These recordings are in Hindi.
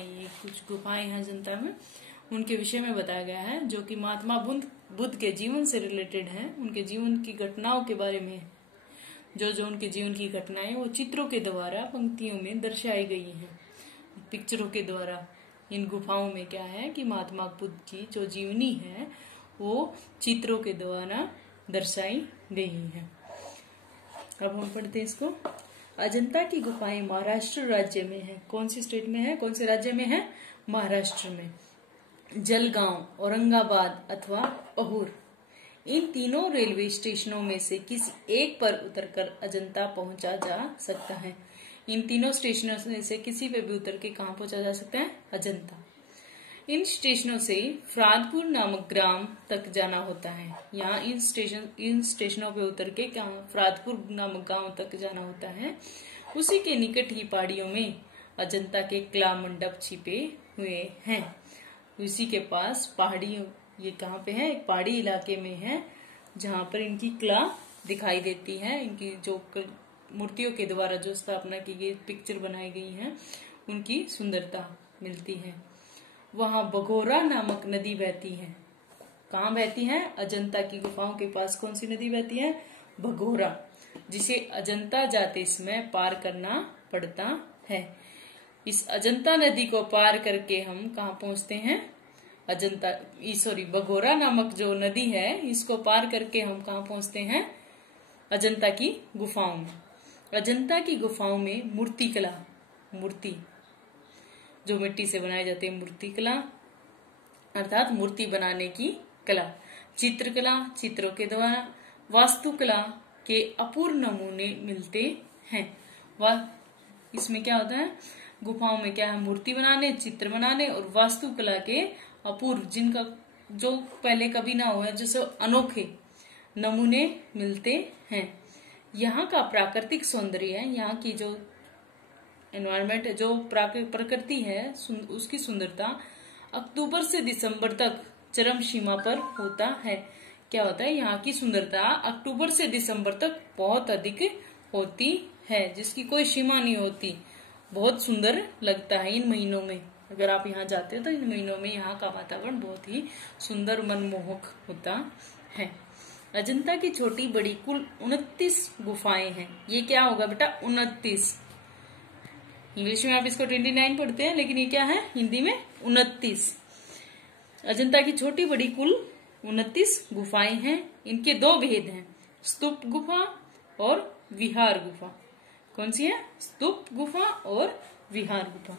ये कुछ गुफाएं हैं अजंता में, उनके विषय में बताया गया है जो कि महात्मा बुद्ध के जीवन से रिलेटेड है। उनके जीवन की घटनाओं के बारे में जो उनके जीवन की घटनाएं वो चित्रों के द्वारा पंक्तियों में दर्शाई गई हैं, पिक्चरों के द्वारा। इन गुफाओं में क्या है कि महात्मा बुद्ध की जो जीवनी है वो चित्रों के द्वारा दर्शाई गई है। अब हम पढ़ते हैं इसको। अजंता की गुफाएं महाराष्ट्र राज्य में है। कौन सी स्टेट में है, कौन से राज्य में है? महाराष्ट्र में। जलगांव, औरंगाबाद अथवा पहुर, इन तीनों रेलवे स्टेशनों में से किसी एक पर उतरकर अजंता पहुंचा जा सकता है। इन तीनों स्टेशनों में से किसी पे भी उतर के कहाँ पहुंचा जा सकता है? अजंता। इन स्टेशनों से फरादपुर नामक ग्राम तक जाना होता है। यहाँ इन स्टेशनों पे उतर के फरादपुर नामक गांव तक जाना होता है। उसी के निकट ही पहाड़ियों में अजंता के कला मंडप छिपे हुए हैं। उसी के पास पहाड़ियों, ये कहाँ पे है? एक पहाड़ी इलाके में है जहाँ पर इनकी कला दिखाई देती है। इनकी जो मूर्तियों के द्वारा जो स्थापना की गई, पिक्चर बनाई गई है, उनकी सुंदरता मिलती है। वहां बघोरा नामक नदी बहती है। कहाँ बहती है? अजंता की गुफाओं के पास कौन सी नदी बहती है? बघोरा, जिसे अजंता जाते समय पार करना पड़ता है। इस अजंता नदी को पार करके हम कहाँ पहुंचते हैं? बघोरा नामक जो नदी है इसको पार करके हम कहाँ पहुंचते हैं? अजंता की गुफाओं में। अजंता की गुफाओं में मूर्तिकला, मूर्ति जो मिट्टी से बनाई जाती है, मूर्तिकला अर्थात मूर्ति बनाने की कला, चित्रकला, चित्रों के द्वारा, वास्तुकला के अपूर्व नमूने मिलते हैं। इसमें क्या होता है? गुफाओं में क्या है? मूर्ति बनाने, चित्र बनाने और वास्तुकला के अपूर्व, जिनका जो पहले कभी ना हुआ, जैसे अनोखे नमूने मिलते हैं। यहाँ का प्राकृतिक सौंदर्य है, यहाँ की जो एनवायरमेंट है, जो प्रकृति है, उसकी सुंदरता अक्टूबर से दिसंबर तक चरम सीमा पर होता है। क्या होता है? यहाँ की सुंदरता अक्टूबर से दिसंबर तक बहुत अधिक होती है, जिसकी कोई सीमा नहीं होती। बहुत सुंदर लगता है इन महीनों में। अगर आप यहाँ जाते हो तो इन महीनों में यहाँ का वातावरण बहुत ही सुंदर, मनमोहक होता है। अजंता की छोटी बड़ी कुल 29 गुफाएं हैं। ये क्या होगा बेटा? 29। इंग्लिश में आप इसको 29 पढ़ते हैं, लेकिन ये क्या है हिंदी में? 29। अजंता की छोटी बड़ी कुल 29 गुफाएं हैं। इनके दो भेद हैं, स्तूप गुफा और विहार गुफा। कौन सी है? स्तूप गुफा और विहार गुफा।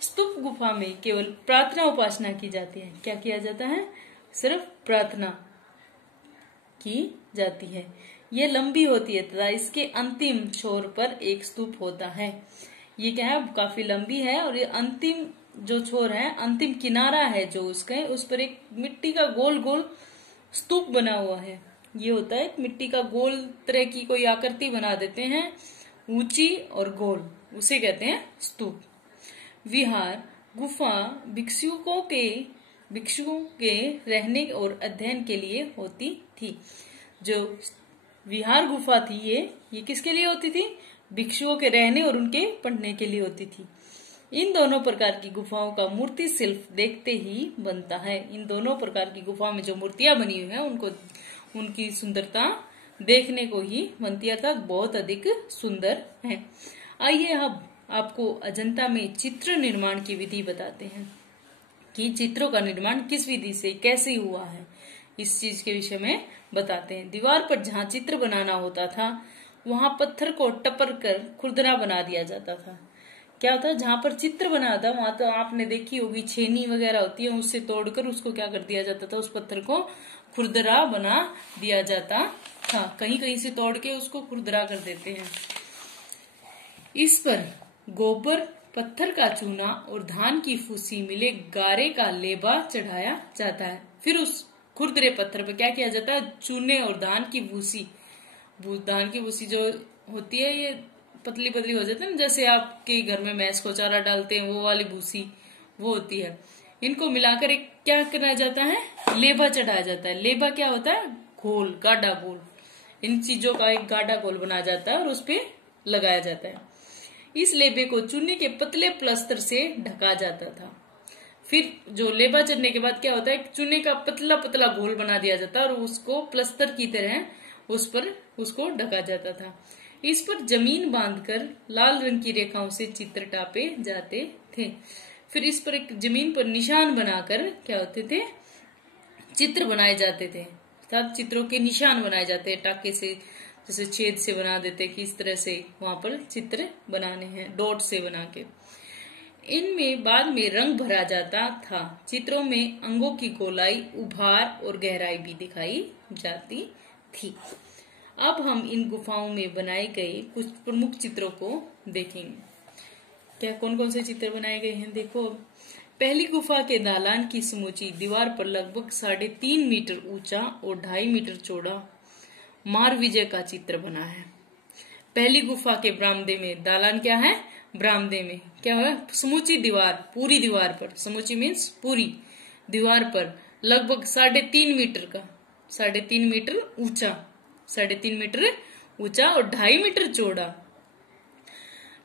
स्तूप गुफा में केवल प्रार्थना उपासना की जाती है। क्या किया जाता है? सिर्फ प्रार्थना की जाती है। ये लंबी होती है तथा इसके अंतिम छोर पर एक स्तूप होता है। ये क्या है? काफी लंबी है और ये अंतिम जो छोर है, अंतिम किनारा है जो उसका है, उस पर एक मिट्टी का गोल गोल स्तूप बना हुआ है। ये होता है मिट्टी का गोल तरह की कोई आकृति बना देते हैं, ऊंची और गोल, उसे कहते हैं स्तूप। विहार गुफा भिक्षुओं के रहने और अध्ययन के लिए होती थी। जो विहार गुफा थी ये किसके लिए होती थी? भिक्षुओं के रहने और उनके पढ़ने के लिए होती थी। इन दोनों प्रकार की गुफाओं का मूर्ति शिल्प देखते ही बनता है। इन दोनों प्रकार की गुफाओं में जो मूर्तियां बनी हुई हैं उनको, उनकी सुंदरता देखने को ही बनती है, अर्थात बहुत अधिक सुंदर है। आइए अब आपको अजंता में चित्र निर्माण की विधि बताते हैं कि चित्रों का निर्माण किस विधि से कैसे हुआ है। इस चीज के विषय में बताते हैं। दीवार पर जहाँ चित्र बनाना होता था वहां पत्थर को टपर कर खुरदरा बना दिया जाता था। क्या होता है? जहाँ पर चित्र बना था वहां तो आपने देखी होगी छेनी वगैरह होती है, उससे तोड़कर उसको क्या कर दिया जाता था? उस पत्थर को खुरदरा बना दिया जाता था। कहीं कहीं से तोड़ के उसको खुरदरा कर देते हैं। इस पर गोबर, पत्थर का चूना और धान की फूसी मिले गारे का लेबा चढ़ाया जाता है। फिर उस खुरदरे पत्थर पर क्या किया जाता है? चूने और धान की भूसी जो होती है ये पतली पतली हो जाती है ना, जैसे आपके घर में भैंस को चारा डालते हैं वो वाली भूसी वो होती है। इनको मिलाकर एक क्या करना जाता है? लेबा चढ़ाया जाता है। लेबा क्या होता है? घोल, गाढ़ा घोल। इन चीजों का एक गाढ़ा घोल बनाया जाता है और उस पे लगाया जाता है। इस लेबे को चूने के पतले प्लास्टर से ढका जाता था। फिर जो लेबा चढ़ने के बाद क्या होता है, चूने का पतला पतला घोल बना दिया जाता और उसको प्लास्टर की तरह उस पर उसको ढका जाता था। इस पर जमीन बांधकर लाल रंग की रेखाओं से चित्र टापे जाते थे। फिर इस पर एक जमीन पर निशान बनाकर क्या होते थे, चित्र बनाए जाते थे, अर्थात चित्रों के निशान बनाए जाते हैं टाके से, जैसे छेद से बना देते कि इस तरह से वहां पर चित्र बनाने हैं डॉट से बना के। इनमें बाद में रंग भरा जाता था। चित्रों में अंगों की गोलाई, उभार और गहराई भी दिखाई जाती थी। अब हम इन गुफाओं में बनाए गए कुछ प्रमुख चित्रों को देखेंगे। क्या कौन कौन से चित्र बनाए गए हैं देखो। पहली गुफा के दालान की समूची दीवार पर लगभग 3.5 मीटर ऊंचा और 2.5 मीटर चौड़ा मार विजय का चित्र बना है। पहली गुफा के बरामदे में, दालान क्या है, बरामदे में क्या है, समूची दीवार, पूरी दीवार पर, समूची मीन्स पूरी दीवार पर लगभग 3.5 मीटर का, 3.5 मीटर ऊंचा, 3.5 मीटर ऊंचा और 2.5 मीटर चौड़ा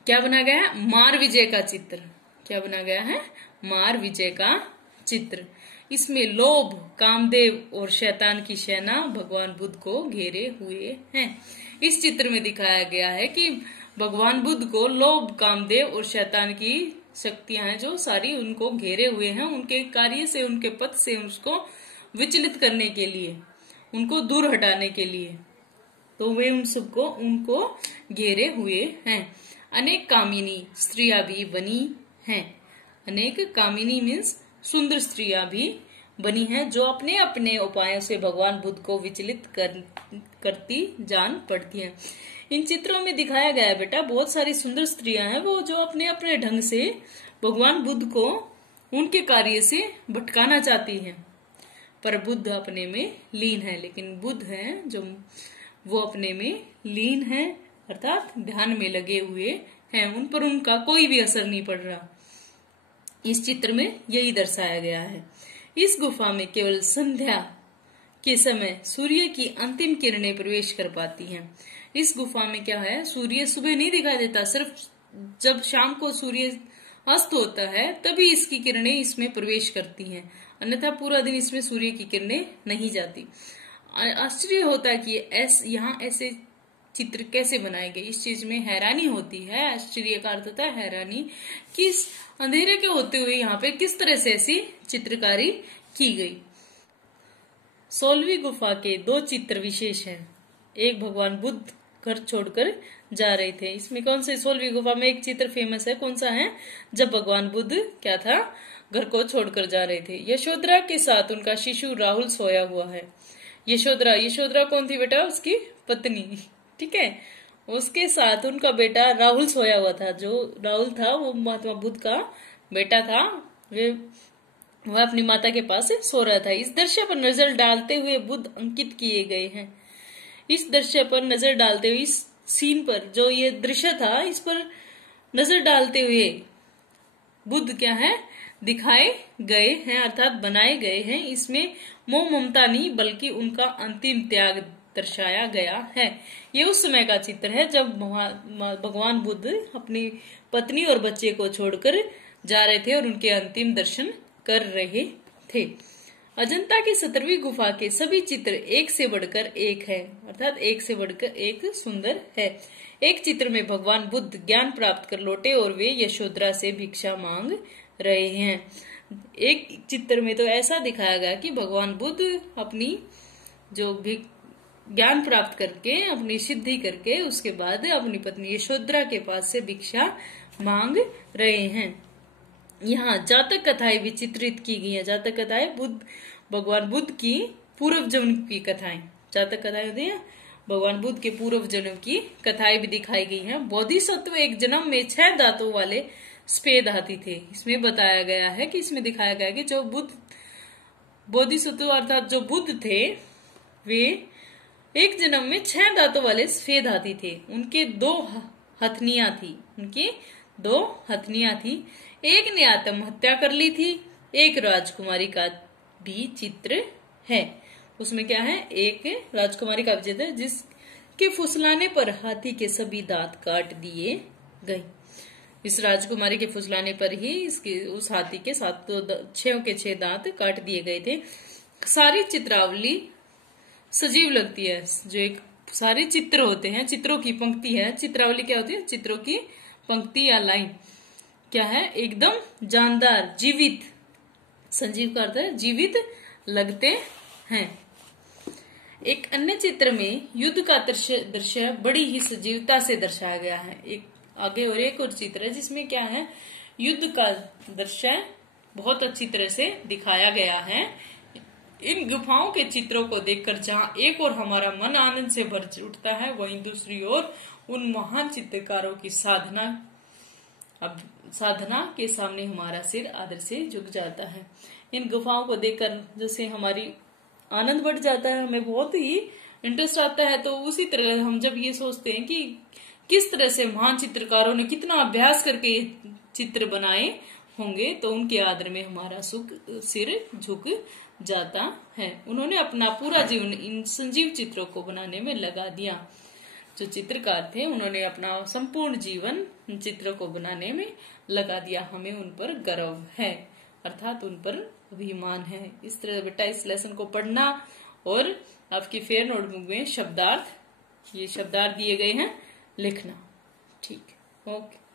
क्या बना गया है, मार विजय का चित्र। क्या बना गया है, मार विजय का चित्र। इसमें लोभ, कामदेव और शैतान की सेना भगवान बुद्ध को घेरे हुए हैं। इस चित्र में दिखाया गया है कि भगवान बुद्ध को लोभ, कामदेव और शैतान की शक्तियां हैं जो सारी उनको घेरे हुए हैं, उनके कार्य से, उनके पथ से उसको विचलित करने के लिए, उनको दूर हटाने के लिए, तो वे उन सबको उनको घेरे हुए हैं। अनेक कामिनी स्त्रियां भी बनी हैं। अनेक कामिनी मीन्स सुंदर स्त्रियां भी बनी हैं जो अपने अपने उपायों से भगवान बुद्ध को विचलित करती जान पड़ती हैं। इन चित्रों में दिखाया गया है बेटा, बहुत सारी सुंदर स्त्रियां हैं वो जो अपने अपने ढंग से भगवान बुद्ध को उनके कार्य से भटकाना चाहती हैं, पर बुद्ध अपने में लीन है। लेकिन बुद्ध है जो वो अपने में लीन है, अर्थात ध्यान में लगे हुए हैं, उन पर उनका कोई भी असर नहीं पड़ रहा। इस चित्र में यही दर्शाया गया है। इस गुफा में केवल संध्या के समय सूर्य की अंतिम किरणें प्रवेश कर पाती हैं। इस गुफा में क्या है, सूर्य सुबह नहीं दिखाई देता, सिर्फ जब शाम को सूर्य अस्त होता है तभी इसकी किरणें इसमें प्रवेश करती हैं, अन्यथा पूरा दिन इसमें सूर्य की किरणें नहीं जाती। आश्चर्य होता है कि यहाँ ऐसे चित्र कैसे बनाए गए, इस चीज में हैरानी होती है। आश्चर्य का अर्थ होता है हैरानी, कि इस अंधेरे के होते हुए यहाँ पे किस तरह से ऐसी चित्रकारी की गई। 16वीं गुफा के 2 चित्र विशेष हैं। एक भगवान बुद्ध घर छोड़कर जा रहे थे। इसमें कौन से 16वीं गुफा में एक चित्र फेमस है, कौन सा है, जब भगवान बुद्ध क्या था, घर को छोड़कर जा रहे थे। यशोधरा के साथ उनका शिशु राहुल सोया हुआ है। यशोधरा कौन थी बेटा, उसकी पत्नी, ठीक है, उसके साथ उनका बेटा राहुल सोया हुआ था। जो राहुल था वो महात्मा बुद्ध का बेटा था, वह अपनी माता के पास सो रहा था। इस दृश्य पर नजर डालते हुए बुद्ध अंकित किए गए हैं। इस दृश्य पर नजर डालते हुए, इस सीन पर जो ये दृश्य था, इस पर नजर डालते हुए बुद्ध क्या है, दिखाए गए हैं, अर्थात बनाए गए हैं। इसमें मोह ममता नहीं बल्कि उनका अंतिम त्याग दर्शाया गया है। ये उस समय का चित्र है जब भगवान बुद्ध अपनी पत्नी और बच्चे को छोड़कर जा रहे थे और उनके अंतिम दर्शन कर रहे थे। अजंता की 17वीं गुफा के सभी चित्र एक से बढ़कर एक है, अर्थात एक से बढ़कर एक सुंदर है। एक चित्र में भगवान बुद्ध ज्ञान प्राप्त कर लौटे और वे यशोधरा से भिक्षा मांग रहे हैं। एक चित्र में तो ऐसा दिखाया गया कि भगवान बुद्ध अपनी जो ज्ञान प्राप्त करके, अपनी सिद्धि करके, उसके बाद अपनी पत्नी यशोधरा के पास से भिक्षा मांग रहे हैं। यहाँ जातक कथाएं भी चित्रित की गई हैं। जातक कथाएं भगवान बुद्ध की पूर्व जन्म की कथाएं, जातक कथाएं होती है, भगवान बुद्ध के पूर्व जन्म की कथाएं भी दिखाई गई हैं। बोधिसत्व एक जन्म में 6 दांतों वाले सफेद हाथी थे। इसमें बताया गया है कि इसमें दिखाया गया कि जो बुद्ध बोधिसत्व अर्थात जो बुद्ध थे वे एक जन्म में 6 दांतों वाले सफेद हाथी थे। उनके 2 हथनियां थी, उनकी 2 हथनियां थी। एक ने आत्महत्या कर ली थी। एक राजकुमारी का भी चित्र है। उसमें क्या है, एक राजकुमारी का भी चित्र है जिसके फुसलाने पर हाथी के सभी दांत काट दिए गए। इस राजकुमारी के फुसलाने पर ही इसके उस हाथी के 6 के 6 दांत काट दिए गए थे। सारी चित्रावली सजीव लगती है। जो एक सारे चित्र होते हैं, चित्रों की पंक्ति है। चित्रावली क्या होती है? चित्रों की पंक्ति या लाइन क्या है? एकदम जानदार, जीवित। संजीव का अर्थ है जीवित लगते हैं। एक अन्य चित्र में युद्ध का दृश्य बड़ी ही सजीवता से दर्शाया गया है। एक आगे और एक और चित्र है जिसमें क्या है? युद्ध का दृश्य बहुत अच्छी तरह से दिखाया गया है। इन गुफाओं के चित्रों को देखकर जहां एक और हमारा मन आनंद से भर उठता है, वहीं दूसरी ओर उन महान चित्रकारों की साधना के सामने हमारा सिर आदर से झुक जाता है। इन गुफाओं को देखकर जैसे हमारी आनंद बढ़ जाता है, हमें बहुत ही इंटरेस्ट आता है। तो उसी तरह हम जब ये सोचते हैं कि किस तरह से महान चित्रकारों ने कितना अभ्यास करके चित्र बनाए होंगे, तो उनके आदर में हमारा सिर झुक जाता है। उन्होंने अपना पूरा जीवन इन संजीव चित्रों को बनाने में लगा दिया। जो चित्रकार थे उन्होंने अपना संपूर्ण जीवन चित्र को बनाने में लगा दिया। हमें उन पर गर्व है, अर्थात उन पर अभिमान है। इस तरह बेटा इस लेसन को पढ़ना और आपकी फेयर नोटबुक में ये शब्दार्थ दिए गए हैं, लिखना। ठीक, ओके।